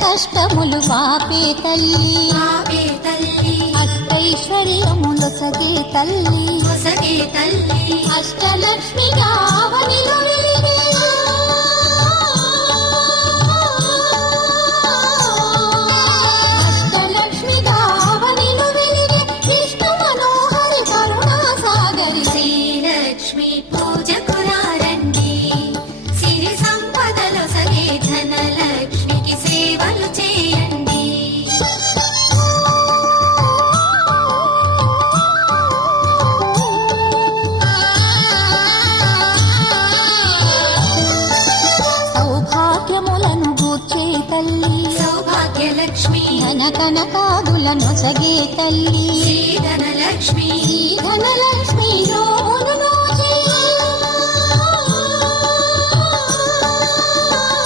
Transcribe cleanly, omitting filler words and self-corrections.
కష్టములు పాపే తల్లి అష్టైశ్వర్యములొసగే తల్లి అష్టలక్ష్మి గావనిలో వెలిగే అష్టలక్ష్మి గావనిలో వెలిగే విష్ణు మనోహరి కరుణా సాగరి శ్రీలక్ష్మి పూజకు రండి సిరి సంపదలు సగే ధనలక్ష్మికి సేవలు చేయండి. సౌభాగ్యములను గూర్చే తల్లి సౌభాగ్యలక్ష్మి ధన కనకాదులను సగే తల్లి శ్రీ ధనలక్ష్మి ధనలక్ష్మి